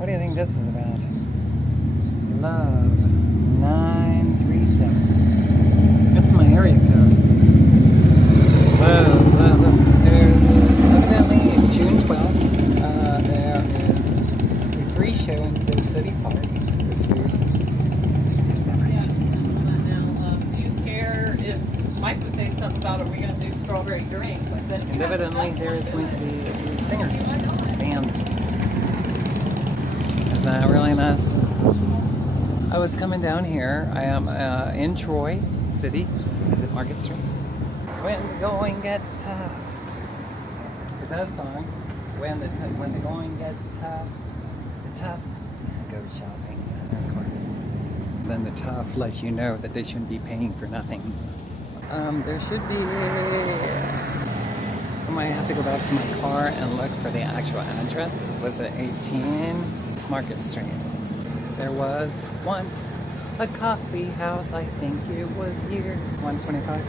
What do you think this is about? Love 937. That's my area code. Whoa. There's evidently June 12th. There is a free show into City Park. There's food. There's beverage. Now, do you care if Mike was saying something about, are we going to do strawberry drinks? I said, And evidently there is going to be singers, bands. Is that really nice? I was coming down here. I am in Troy City. Is it Market Street? When the going gets tough. Is that a song? When the going gets tough, the tough go shopping. Of course. Then the tough lets you know that they shouldn't be paying for nothing. There should be. I might have to go back to my car and look for the actual address. This was at 18 Market Street. There was once a coffee house, I think it was here. 125.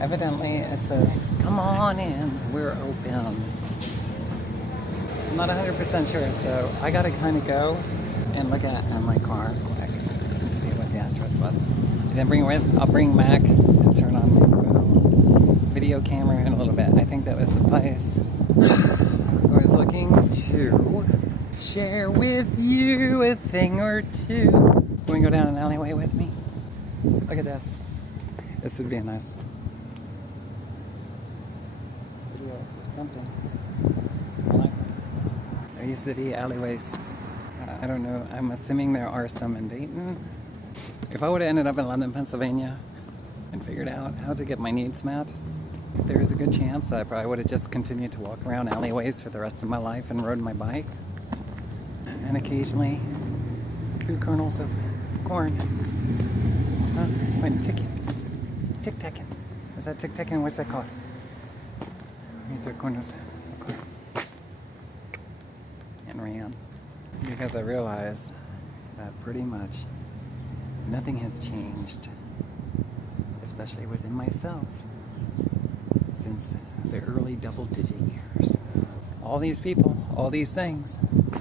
Evidently it says, come on in, we're open. I'm not 100% sure, so I gotta kind of go and look at my car quick and see what the address was. And then bring it with, I'll bring Mac and turn on my phone, video camera in a little bit. I think that was the place I was looking to share with you a thing or two. Can we go down an alleyway with me? Look at this. This would be a nice video or something. I like it. There used to be alleyways. I don't know, I'm assuming there are some in Dayton. If I would have ended up in London, Pennsylvania and figured out how to get my needs met, there's a good chance that I probably would have just continued to walk around alleyways for the rest of my life and rode my bike. And occasionally threw kernels of corn. Went tic-tacking. Is that tic-tacking? What's that called? You threw kernels of corn. And ran. Because I realized that pretty much nothing has changed, especially within myself, since the early double-digit years. All these people, all these things,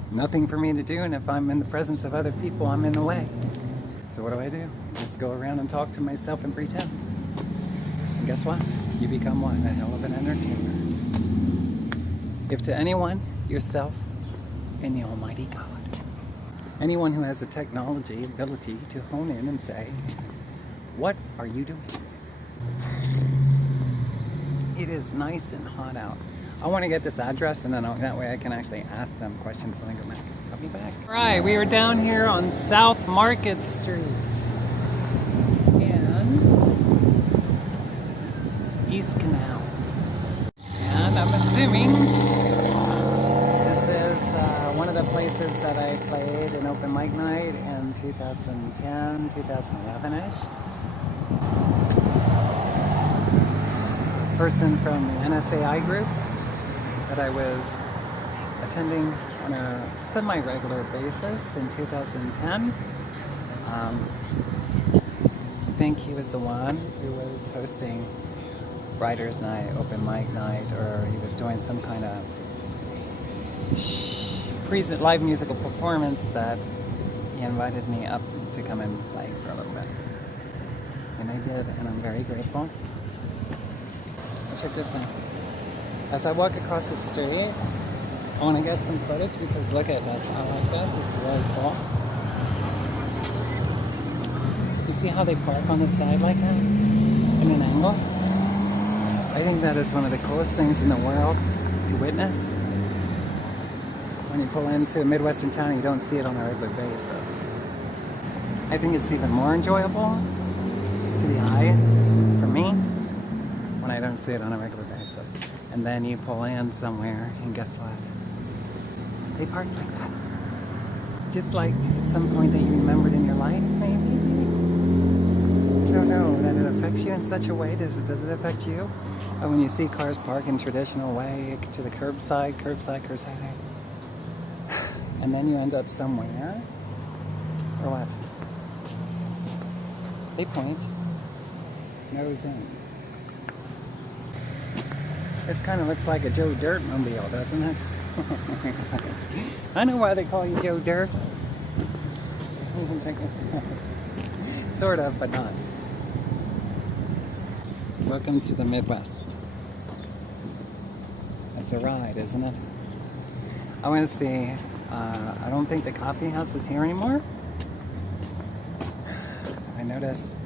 nothing for me to do, and if I'm in the presence of other people, I'm in the way. So what do? Just go around and talk to myself and pretend. And guess what? You become what? A hell of an entertainer. If to anyone, yourself, and the Almighty God. Anyone who has the technology ability to hone in and say, what are you doing? It is nice and hot out. I want to get this address, and then that way I can actually ask them questions when I go back. I'll be back. All right, we are down here on South Market Street. And East Canal. And I'm assuming one of the places that I played an open mic night in 2010, 2011-ish. Person from the NSAI group that I was attending on a semi-regular basis in 2010. I think he was the one who was hosting Writer's Night, open mic night, or he was doing some kind of live musical performance that he invited me up to come and play for a little bit. And I did, and I'm very grateful. Check this out. As I walk across the street, I want to get some footage because look at this. I like this. It's really cool. You see how they park on the side like that? In an angle? I think that is one of the coolest things in the world to witness. When you pull into a Midwestern town, you don't see it on a regular basis. I think it's even more enjoyable to the eyes, for me, when I don't see it on a regular basis. And then you pull in somewhere, and guess what? They park like that. Just like at some point that you remembered in your life, maybe? I don't know, that it affects you in such a way. Does it affect you? Or when you see cars park in traditional way to the curbside, and then you end up somewhere, or what? They point, nose in. This kind of looks like a Joe Dirt mobile, doesn't it? I know why they call you Joe Dirt. You can check this out. Sort of, but not. Welcome to the Midwest. It's a ride, isn't it? I want to see, I don't think the coffee house is here anymore. I noticed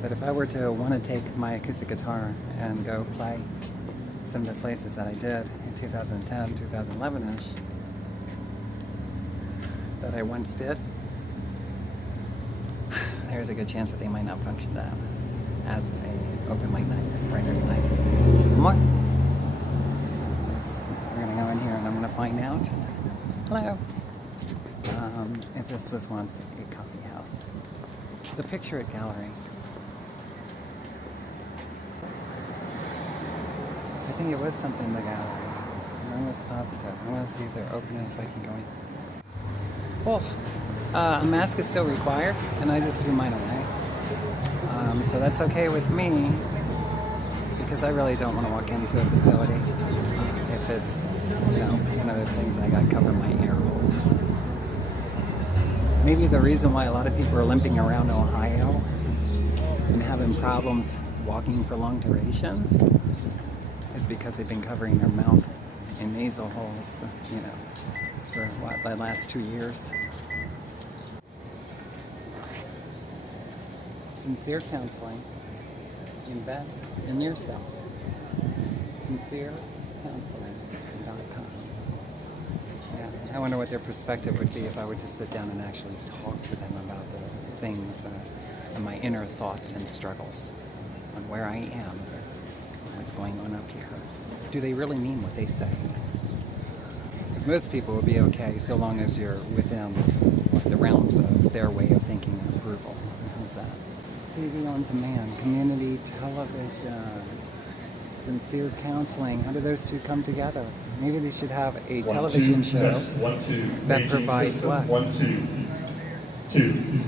that if I were to want to take my acoustic guitar and go play some of the places that I did in 2010, 2011-ish, that I once did, there's a good chance that they might not function that as an open mic night, writer's night. More. We're gonna go in here and I'm gonna find out. Hello. If this was once a coffee house. The Picture It Gallery. I think it was something in the gallery. I'm almost positive. I want to see if they're open and if I can go in. Well, a mask is still required, and I just threw mine away. So that's okay with me, because I really don't want to walk into a facility if it's, one of those things I got to cover my ear holes. Maybe the reason why a lot of people are limping around Ohio and having problems walking for long durations is because they've been covering their mouth and nasal holes, for what, the last 2 years. Sincere counseling. Invest in yourself. SincereCounseling.com. Yeah, I wonder what their perspective would be if I were to sit down and actually talk to them about the things and my inner thoughts and struggles on where I am, what's going on up here. Do they really mean what they say? Because most people will be okay so long as you're within the realms of their way of thinking and approval. How's that? TV on demand, community television, sincere counseling. How do those two come together? Maybe they should have a television show that provides what? 1, 2, 2.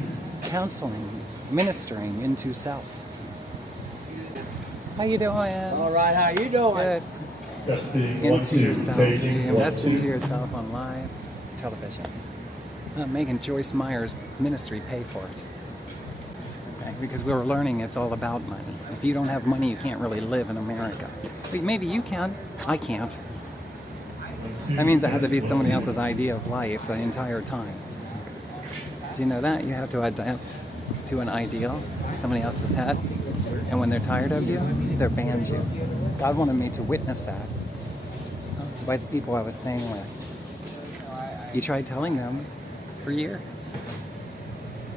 Counseling, ministering into self. How you doing? All right, how you doing? Good. Testing, 1, Into 2, yourself. paging, You 1, invest 2. into yourself on live television. Making Joyce Meyer's ministry pay for it. Okay? Because we were learning it's all about money. If you don't have money, you can't really live in America. But maybe you can. I can't. That means I have to be somebody else's idea of life the entire time. Do you know that? You have to adapt to an ideal somebody else's head. And when they're tired of you, they're banned you. God wanted me to witness that by the people I was staying with. You tried telling them for years.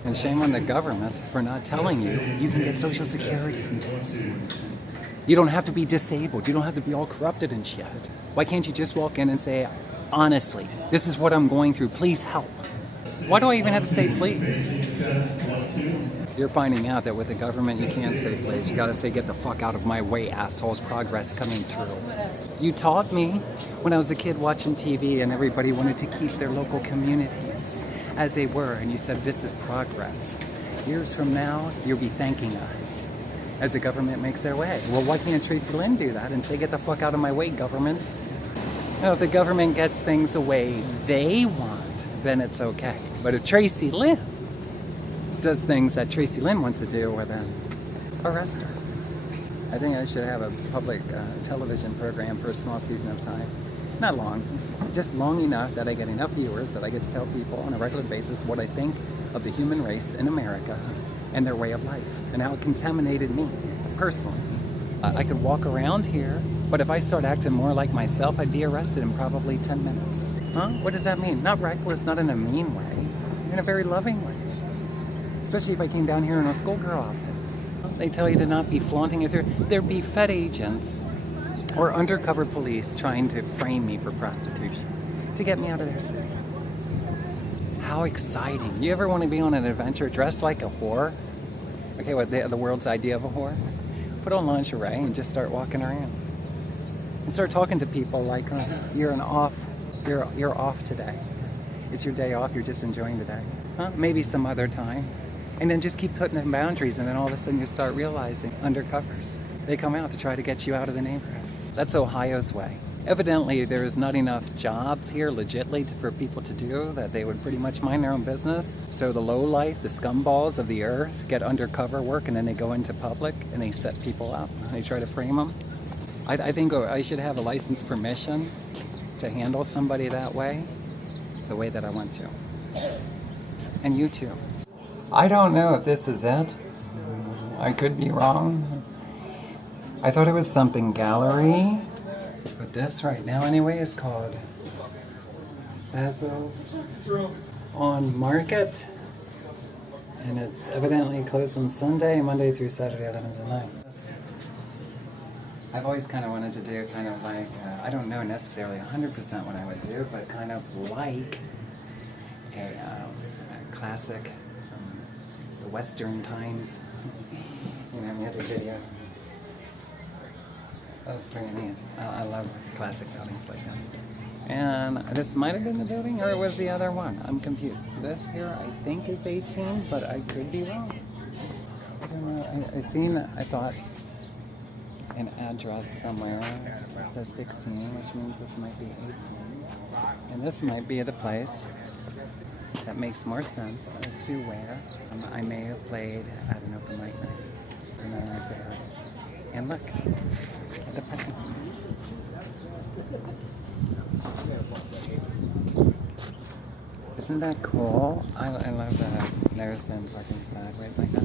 And shame on the government for not telling you you can get Social Security. You don't have to be disabled. You don't have to be all corrupted and shit. Why can't you just walk in and say, honestly, this is what I'm going through, please help? Why do I even have to say please? You're finding out that with the government you can't say please. You gotta say get the fuck out of my way, assholes, progress coming through. You taught me when I was a kid watching TV and everybody wanted to keep their local communities as they were, and you said this is progress. Years from now, you'll be thanking us as the government makes their way. Well, why can't Tracilyn do that and say get the fuck out of my way, government? If the government gets things the way they want, then it's okay. But if Tracilyn does things that Tracilyn wants to do, well then, arrest her. I think I should have a public television program for a small season of time. Not long, just long enough that I get enough viewers that I get to tell people on a regular basis what I think of the human race in America and their way of life and how it contaminated me personally. I could walk around here, but if I start acting more like myself, I'd be arrested in probably 10 minutes. Huh? What does that mean? Not reckless, not in a mean way, in a very loving way. Especially if I came down here in a schoolgirl outfit. They tell you to not be flaunting it. There'd be Fed agents or undercover police trying to frame me for prostitution to get me out of their city. How exciting. You ever want to be on an adventure dressed like a whore? Okay, what the world's idea of a whore? Put on lingerie and just start walking around. And start talking to people like you're off today. It's your day off, you're just enjoying the day. Huh? Maybe some other time. And then just keep putting in boundaries, and then all of a sudden you start realizing undercovers. They come out to try to get you out of the neighborhood. That's Ohio's way. Evidently, there's not enough jobs here, legitly, for people to do, that they would pretty much mind their own business. So the low life, the scumballs of the earth, get undercover work, and then they go into public, and they set people up. They try to frame them. I think I should have a license permission to handle somebody that way, the way that I want to. And you too. I don't know if this is it. I could be wrong. I thought it was something gallery. But this right now anyway is called Basil's on Market. And it's evidently closed on Sunday, Monday through Saturday, 11 to 9. I've always kind of wanted to do kind of like, I don't know necessarily 100% what I would do, but kind of like a classic from the Western times, you know, music video. That's very neat. I love classic buildings like this. And this might have been the building, or it was the other one. I'm confused. This here, I think, is 18, but I could be wrong. I don't know. I thought, an address somewhere. It says 16, which means this might be 18. And this might be the place. That makes more sense as to where I may have played at an open mic night. And then I say, and look. The parking. Isn't that cool? I love that there's them parking sideways like that.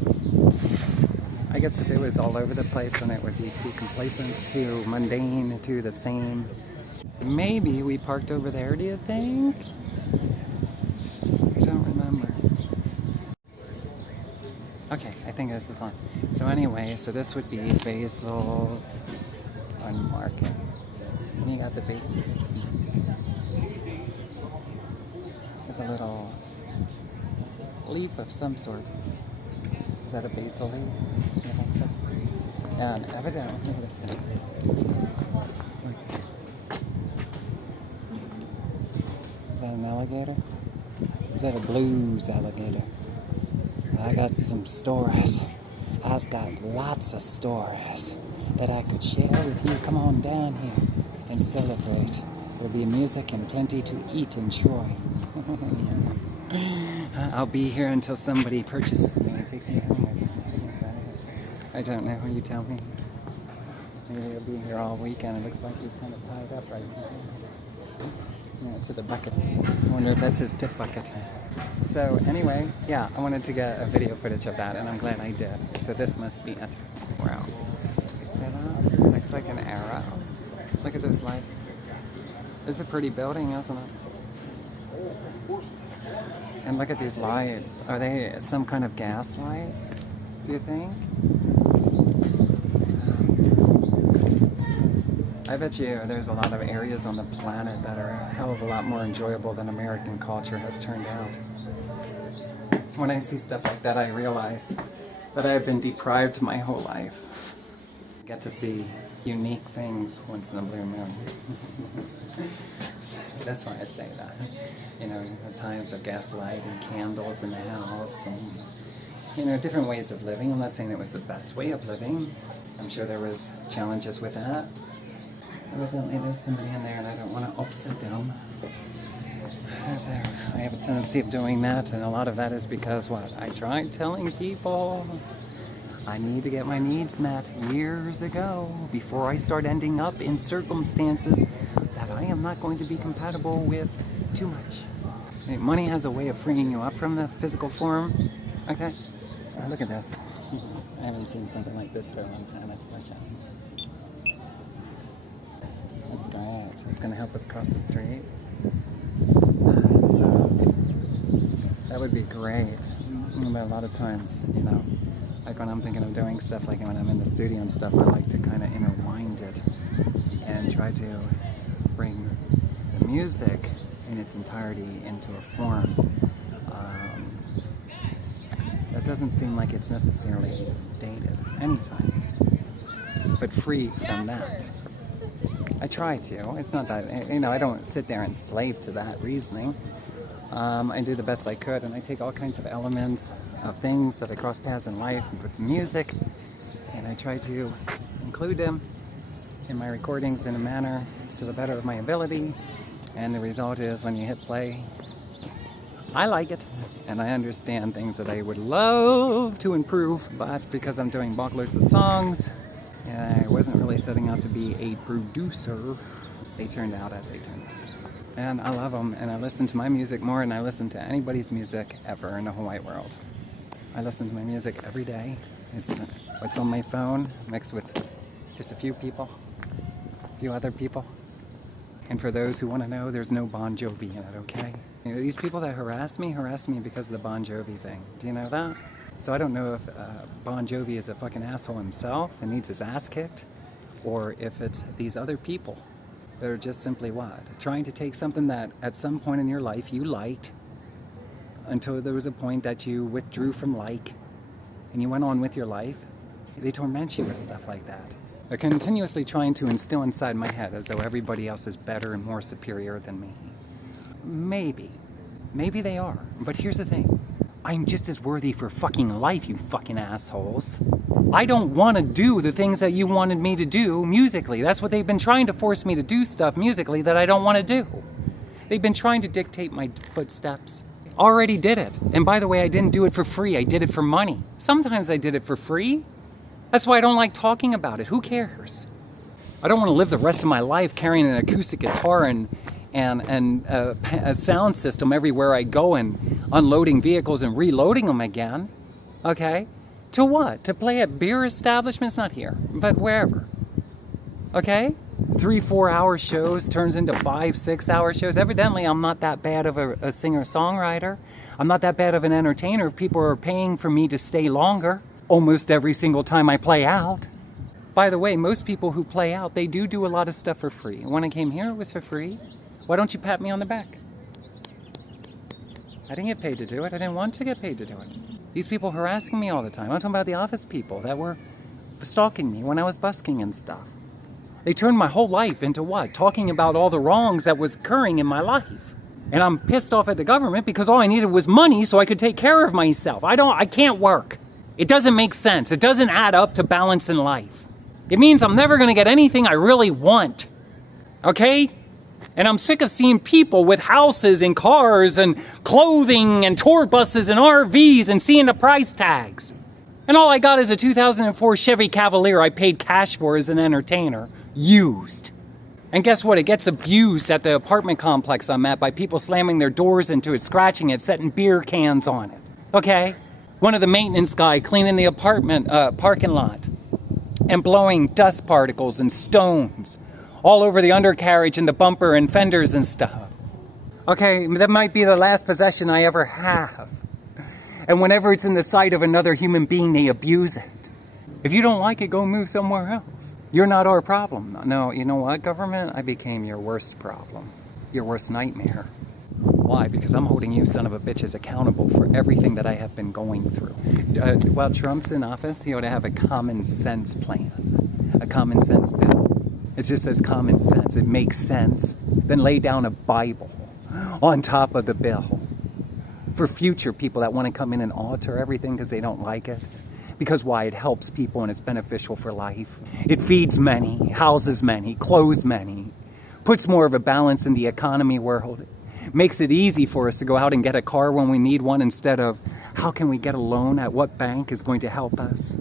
I guess if it was all over the place, then it would be too complacent, too mundane, too the same. Maybe we parked over there, do you think? I don't remember. Okay, I think this is on. So anyway, so this would be Basil's on Market. And you got the bait with a little leaf of some sort. Is that a basil leaf? I think so. And evidently, look at this guy. Is that an alligator? Is that a blues alligator? I got some stories. I've got lots of stories that I could share with you. Come on down here and celebrate. There'll be music and plenty to eat and enjoy. I'll be here until somebody purchases me and takes me home with them. I don't know. You tell me. Maybe I'll be here all weekend. It looks like he's kind of tied up right now. Yeah, to the bucket. I wonder if that's his tip bucket. So anyway, yeah, I wanted to get a video footage of that, and I'm glad I did. So this must be it. Wow. Is that up? Looks like an arrow. Look at those lights. It's a pretty building, isn't it? And look at these lights. Are they some kind of gas lights, do you think? I bet you there's a lot of areas on the planet that are a hell of a lot more enjoyable than American culture has turned out. When I see stuff like that, I realize that I have been deprived my whole life. I get to see unique things once in a blue moon. That's why I say that. You know, the times of gaslight and candles in the house and, you know, different ways of living. I'm not saying it was the best way of living. I'm sure there was challenges with that. Evidently there's somebody in there and I don't want to upset them. I have a tendency of doing that, and a lot of that is because what? I tried telling people I need to get my needs met years ago before I start ending up in circumstances that I am not going to be compatible with too much. I mean, money has a way of freeing you up from the physical form. Okay? Look at this. I haven't seen something like this for a long time. That's special. That's great. It's going to help us cross the street. That would be great. But a lot of times, you know, like when I'm thinking of doing stuff, like when I'm in the studio and stuff, I like to kind of interwind it and try to bring the music in its entirety into a form that doesn't seem like it's necessarily dated anytime, but free from that. I try to. It's not that, you know, I don't sit there and slave to that reasoning. I do the best I could, and I take all kinds of elements of things that I cross paths in life with music, and I try to include them in my recordings in a manner to the better of my ability. And the result is when you hit play, I like it. And I understand things that I would love to improve, but because I'm doing buckloads of songs, and I wasn't really setting out to be a producer, they turned out as they turned out. And I love them, and I listen to my music more than I listen to anybody's music ever in the whole wide world. I listen to my music every day. It's what's on my phone, mixed with just a few people, a few other people. And for those who want to know, there's no Bon Jovi in it, okay? You know, these people that harass me because of the Bon Jovi thing. Do you know that? So I don't know if Bon Jovi is a fucking asshole himself and needs his ass kicked, or if it's these other people that are just simply what? Trying to take something that at some point in your life you liked until there was a point that you withdrew from like and you went on with your life. They torment you with stuff like that. They're continuously trying to instill inside my head as though everybody else is better and more superior than me. Maybe they are. But here's the thing. I'm just as worthy for fucking life, you fucking assholes. I don't want to do the things that you wanted me to do musically. That's what they've been trying to force me to do, stuff musically that I don't want to do. They've been trying to dictate my footsteps. Already did it. And by the way, I didn't do it for free. I did it for money. Sometimes I did it for free. That's why I don't like talking about it. Who cares? I don't want to live the rest of my life carrying an acoustic guitar and a sound system everywhere I go and unloading vehicles and reloading them again. Okay? To what? To play at beer establishments? Not here, but wherever. Okay? 3-4 hour shows turns into 5-6 hour shows. Evidently, I'm not that bad of a singer-songwriter. I'm not that bad of an entertainer if people are paying for me to stay longer almost every single time I play out. By the way, most people who play out, they do a lot of stuff for free. When I came here, it was for free. Why don't you pat me on the back? I didn't get paid to do it. I didn't want to get paid to do it. These people harassing me all the time. I'm talking about the office people that were stalking me when I was busking and stuff. They turned my whole life into what? Talking about all the wrongs that was occurring in my life. And I'm pissed off at the government because all I needed was money so I could take care of myself. I can't work. It doesn't make sense. It doesn't add up to balance in life. It means I'm never going to get anything I really want. Okay? And I'm sick of seeing people with houses and cars and clothing and tour buses and RVs and seeing the price tags. And all I got is a 2004 Chevy Cavalier I paid cash for as an entertainer. Used. And guess what? It gets abused at the apartment complex I'm at by people slamming their doors into it, scratching it, setting beer cans on it. Okay? One of the maintenance guy cleaning the apartment parking lot and blowing dust particles and stones all over the undercarriage and the bumper and fenders and stuff. Okay, that might be the last possession I ever have. And whenever it's in the sight of another human being, they abuse it. If you don't like it, go move somewhere else. You're not our problem. No, you know what, government? I became your worst problem. Your worst nightmare. Why? Because I'm holding you son of a bitches accountable for everything that I have been going through. While Trump's in office, he ought to have a common sense plan. A common sense bill. It just says common sense. It makes sense. Then lay down a Bible on top of the bill for future people that want to come in and alter everything because they don't like it. Because why? It helps people and it's beneficial for life. It feeds many, houses many, clothes many, puts more of a balance in the economy world. Makes it easy for us to go out and get a car when we need one instead of how can we get a loan at what bank is going to help us.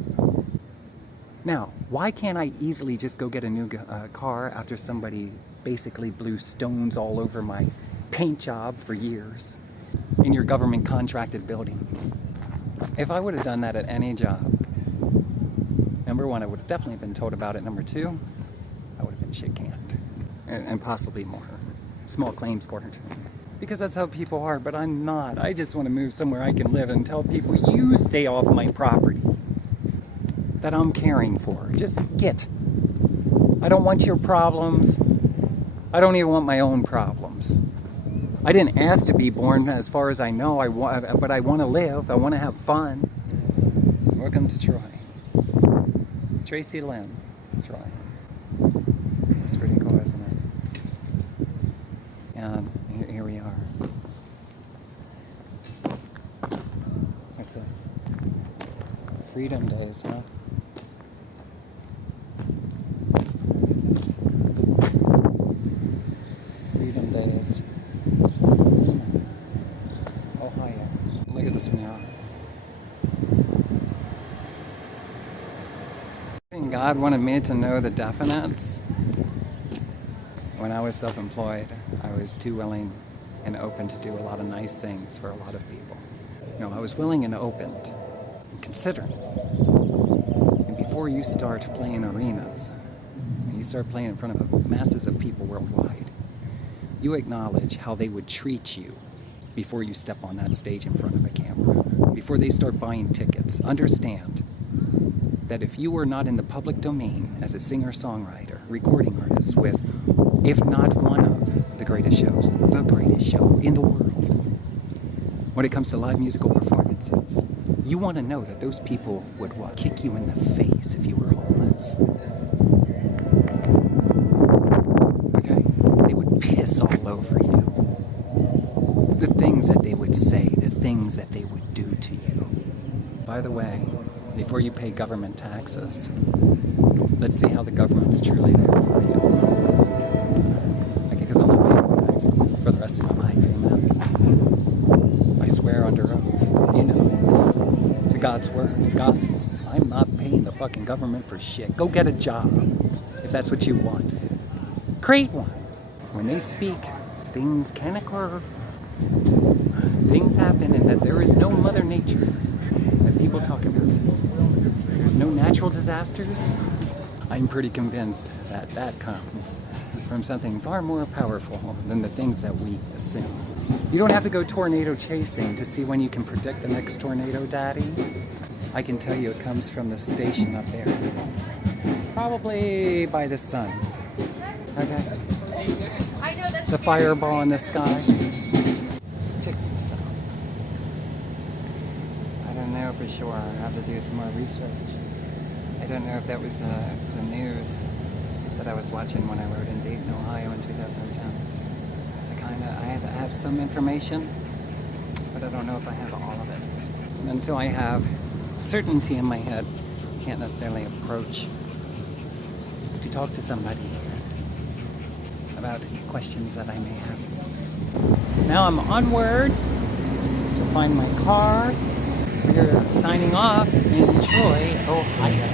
Now, why can't I easily just go get a new car after somebody basically blew stones all over my paint job for years in your government contracted building? If I would have done that at any job, number one, I would have definitely been told about it. Number two, I would have been shit canned and possibly more. Small claims court. Because that's how people are, but I'm not. I just want to move somewhere I can live and tell people, you stay off my property that I'm caring for. Just get. I don't want your problems. I don't even want my own problems. I didn't ask to be born as far as I know, but I want to live. I want to have fun. Welcome to Troy. Tracilyn, Troy. It's pretty cool, isn't it? And here we are. What's this? Freedom Days, huh? is Ohio. Look at this meow. God wanted me to know the definites. When I was self-employed, I was too willing and open to do a lot of nice things for a lot of people. No, I was willing and open and considering. And before you start playing arenas, you start playing in front of masses of people worldwide, you acknowledge how they would treat you before you step on that stage in front of a camera. Before they start buying tickets, understand that if you were not in the public domain as a singer-songwriter, recording artist with, if not one of the greatest shows, the greatest show in the world, when it comes to live musical performances, you want to know that those people would what? Kick you in the face if you were homeless. Okay? They would piss all over you. The things that they would say, the things that they would do to you. By the way, before you pay government taxes, let's see how the government's truly there for you. Okay, because I'm not paying taxes for the rest of my life, amen. I swear under oath, you know, to God's word, the gospel, I'm not paying the fucking government for shit. Go get a job, if that's what you want. Create one. When they speak, things can occur. Things happen, and that there is no Mother Nature that people talk about. There's no natural disasters. I'm pretty convinced that that comes from something far more powerful than the things that we assume. You don't have to go tornado chasing to see when you can predict the next tornado, Daddy. I can tell you it comes from the station up there. Probably by the sun. Okay? The fireball in the sky. Check this out. I don't know for sure. I have to do some more research. I don't know if that was the news that I was watching when I rode in Dayton, Ohio in 2010. I have some information, but I don't know if I have all of it. And until I have certainty in my head, I can't necessarily approach to talk to somebody about questions that I may have. Now I'm onward to find my car. We're signing off in Troy, Ohio.